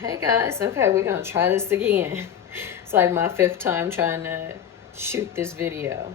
Hey guys, okay, we're gonna try this again. It's like my fifth time trying to shoot this video.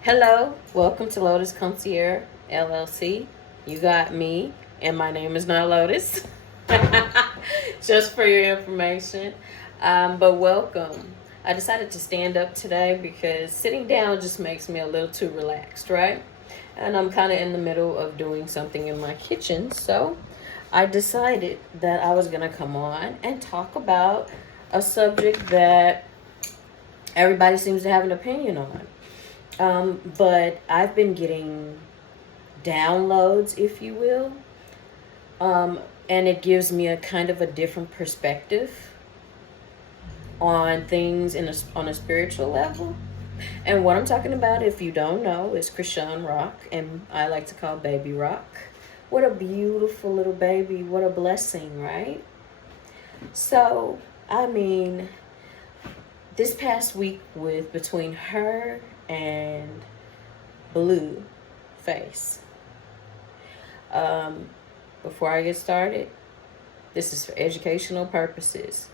Hello, welcome to Lotus Concierge LLC. You got me, and my name is not Lotus. Just for your information. But welcome. I decided to stand up today because sitting down just makes me a little too relaxed, right? And I'm kind of in the middle of doing something in my kitchen, so I decided that I was going to come on and talk about a subject that everybody seems to have an opinion on. But I've been getting downloads, if you will, and it gives me a kind of a different perspective on things on a spiritual level. And what I'm talking about, if you don't know, is Chrisean Rock, and I like to call Baby Rock. What a beautiful little baby. What a blessing, right? So, I mean, this past week between her and Blue Face. Before I get started, this is for educational purposes.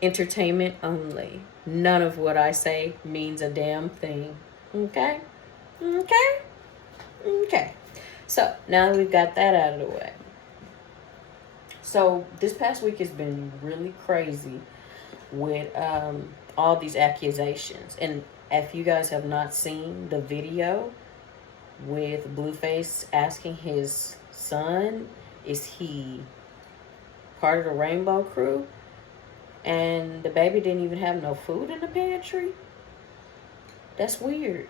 Entertainment only. None of what I say means a damn thing. Okay? Okay? Okay. So, now that we've got that out of the way. So, this past week has been really crazy with all these accusations. And if you guys have not seen the video with Blueface asking his son, is he part of the Rainbow Crew? And the baby didn't even have no food in the pantry? That's weird.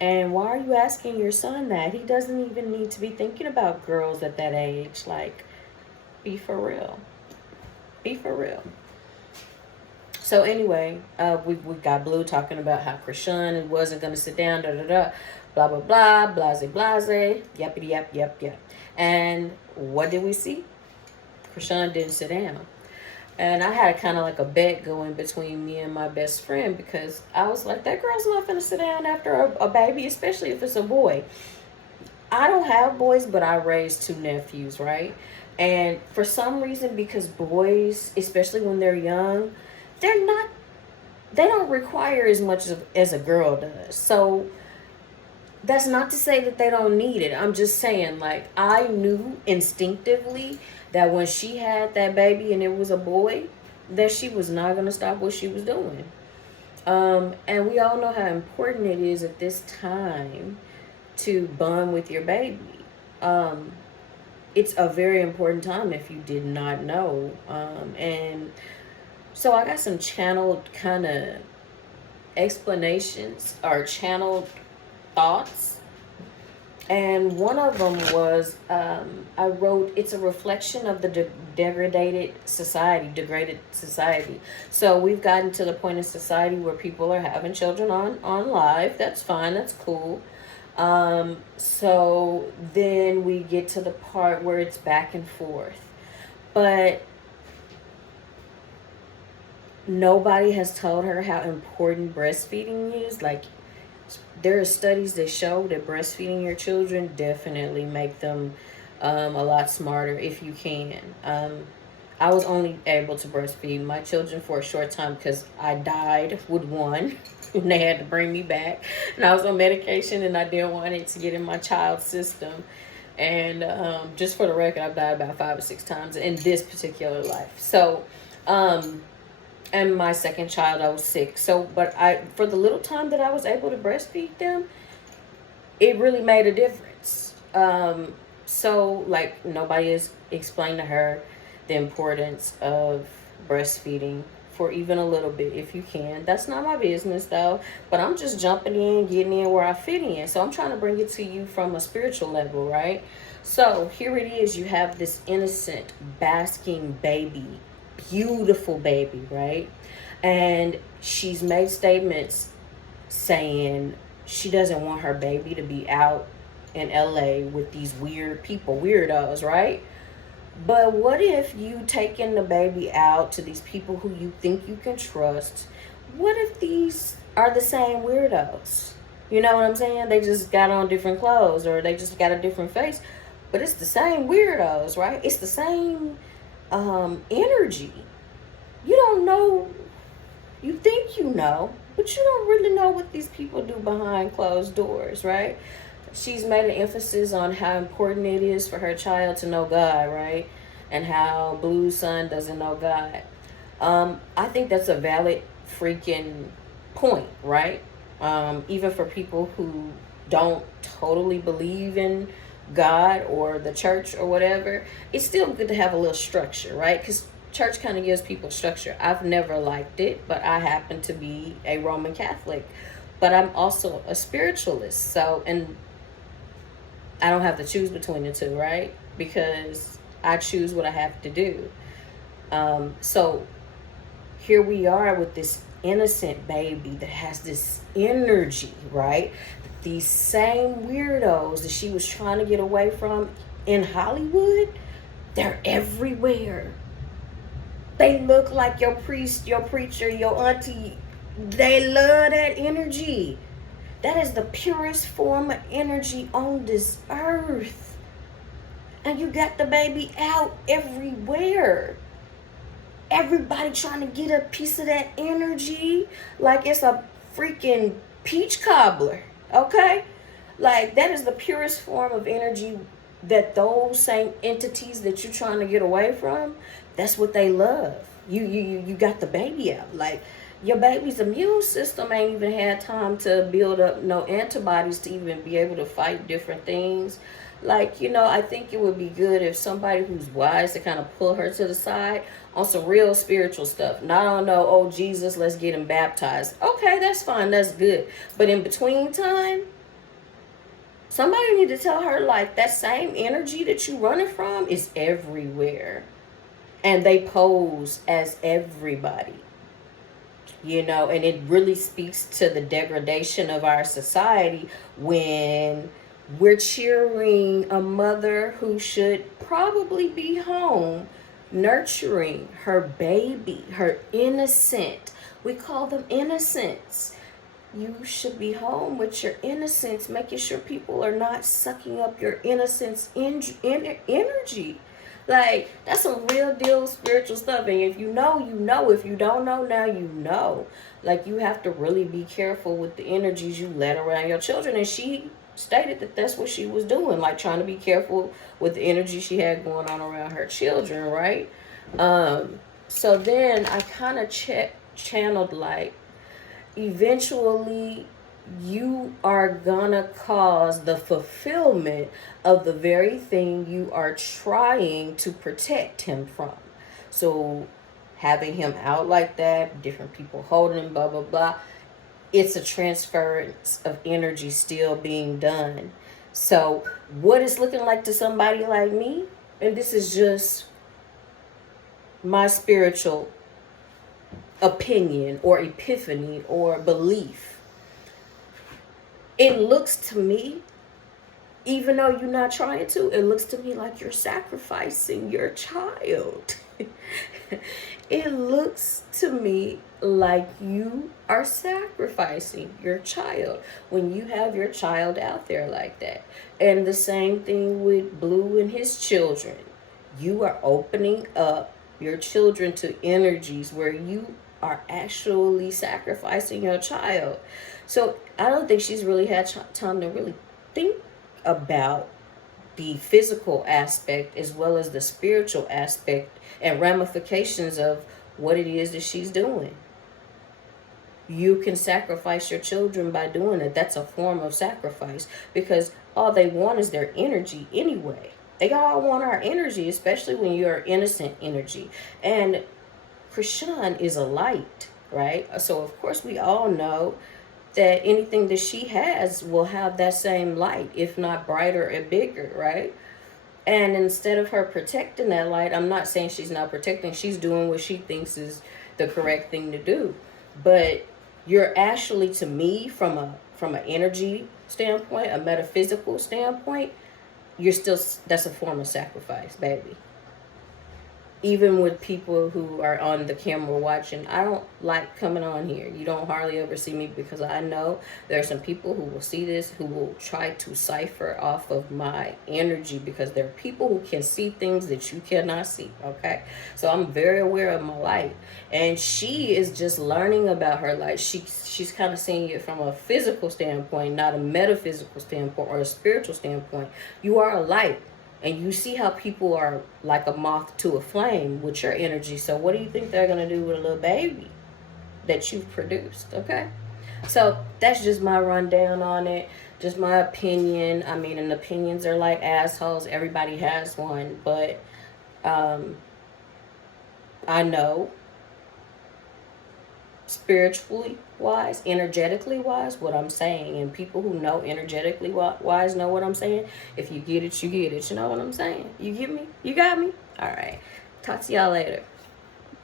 And why are you asking your son that? He doesn't even need to be thinking about girls at that age. Like, be for real. Be for real. So anyway, we got Blue talking about how Chrisean wasn't going to sit down, blah, blah, blah, blase, blase, yappity, yap, yap, yap. And what did we see? Chrisean didn't sit down. And I had kind of like a bet going between me and my best friend because I was like, that girl's not going to sit down after a baby, especially if it's a boy. I don't have boys, but I raised two nephews, right? And for some reason, because boys, especially when they're young, they don't require as much as a girl does. So that's not to say that they don't need it. I'm just saying, like, I knew instinctively that when she had that baby and it was a boy, that she was not going to stop what she was doing. And we all know how important it is at this time to bond with your baby. It's a very important time if you did not know. And so I got some channeled kind of explanations or channeled thoughts, and one of them was I wrote, it's a reflection of the degraded society. So we've gotten to the point in society where people are having children on live. That's fine, that's cool. So then we get to the part where it's back and forth, but nobody has told her how important breastfeeding is. Like, there are studies that show that breastfeeding your children definitely make them a lot smarter if you can. I was only able to breastfeed my children for a short time because I died with one and they had to bring me back. And I was on medication and I didn't want it to get in my child's system. And just for the record, I've died about 5 or 6 times in this particular life. So, and my second child, I was sick. So, but for the little time that I was able to breastfeed them, it really made a difference. So, like, nobody has explained to her the importance of breastfeeding for even a little bit, if you can. That's not my business, though. But I'm just jumping in, getting in where I fit in. So I'm trying to bring it to you from a spiritual level, right? So here it is. You have this innocent, basking baby. Beautiful baby, right? And she's made statements saying she doesn't want her baby to be out in LA with these weird people, weirdos, right? But what if you taking the baby out to these people who you think you can trust? What if these are the same weirdos? You know what I'm saying? They just got on different clothes or they just got a different face, but it's the same weirdos, right? It's the same energy. You don't know, you think you know, but you don't really know what these people do behind closed doors, right? She's made an emphasis on how important it is for her child to know God, right? And how Blue's son doesn't know God. I think that's a valid freaking point, right? Even for people who don't totally believe in God or the church or whatever, it's still good to have a little structure, right? Because church kind of gives people structure. I've never liked it, but I happen to be a Roman Catholic. But I'm also a spiritualist. So, and I don't have to choose between the two, right? Because I choose what I have to do. So here we are with this innocent baby that has this energy, right? These same weirdos that she was trying to get away from in Hollywood, they're everywhere. They look like your priest, your preacher, your auntie. They love that energy. That is the purest form of energy on this earth. And you got the baby out everywhere. Everybody trying to get a piece of that energy like it's a freaking peach cobbler, okay? Like, that is the purest form of energy, that those same entities that you're trying to get away from, that's what they love. You got the baby out. Like, your baby's immune system ain't even had time to build up no antibodies to even be able to fight different things. Like, I think it would be good if somebody who's wise to kind of pull her to the side on some real spiritual stuff. Not on no, oh, Jesus, let's get him baptized. Okay, that's fine, that's good. But in between time, somebody need to tell her, like, that same energy that you running from is everywhere. And they pose as everybody. And it really speaks to the degradation of our society when we're cheering a mother who should probably be home nurturing her baby, her innocent. We call them innocents. You should be home with your innocence, making sure people are not sucking up your innocence energy. Like, that's some real deal spiritual stuff. And if you know, you know. If you don't know, now you know. Like, you have to really be careful with the energies you let around your children. And she stated that that's what she was doing, like trying to be careful with the energy she had going on around her children, right? So then I kind of channeled, like, eventually you are gonna cause the fulfillment of the very thing you are trying to protect him from. So having him out like that, different people holding him, blah blah blah, it's a transference of energy still being done. So what it's looking like to somebody like me, and this is just my spiritual opinion or epiphany or belief, it looks to me, even though you're not trying to, it looks to me like you're sacrificing your child. It looks to me like you are sacrificing your child when you have your child out there like that. And the same thing with Blue and his children. You are opening up your children to energies where you are actually sacrificing your child. So I don't think she's really had time to really think about the physical aspect as well as the spiritual aspect and ramifications of what it is that she's doing. You can sacrifice your children by doing it. That's a form of sacrifice, because all they want is their energy anyway. They all want our energy, especially when you're innocent energy. And Chrisean is a light, right? So of course we all know that anything that she has will have that same light, if not brighter and bigger, right? And instead of her protecting that light, I'm not saying she's not protecting, she's doing what she thinks is the correct thing to do. But you're actually, to me, from an energy standpoint, a metaphysical standpoint, you're still, that's a form of sacrifice, baby. even with people who are on the camera watching, I don't like coming on here. You don't hardly ever see me because I know there are some people who will see this who will try to cipher off of my energy, because there are people who can see things that you cannot see, okay? So I'm very aware of my light, and she is just learning about her light. She's kind of seeing it from a physical standpoint, not a metaphysical standpoint or a spiritual standpoint. You are a light. And you see how people are like a moth to a flame with your energy. So what do you think they're going to do with a little baby that you've produced? Okay. So that's just my rundown on it. Just my opinion. I mean, and opinions are like assholes. Everybody has one. But I know, spiritually wise, energetically wise, what I'm saying. And people who know energetically wise know what I'm saying. If you get it, you get it. You know what I'm saying? You get me? You got me? All right. Talk to y'all later.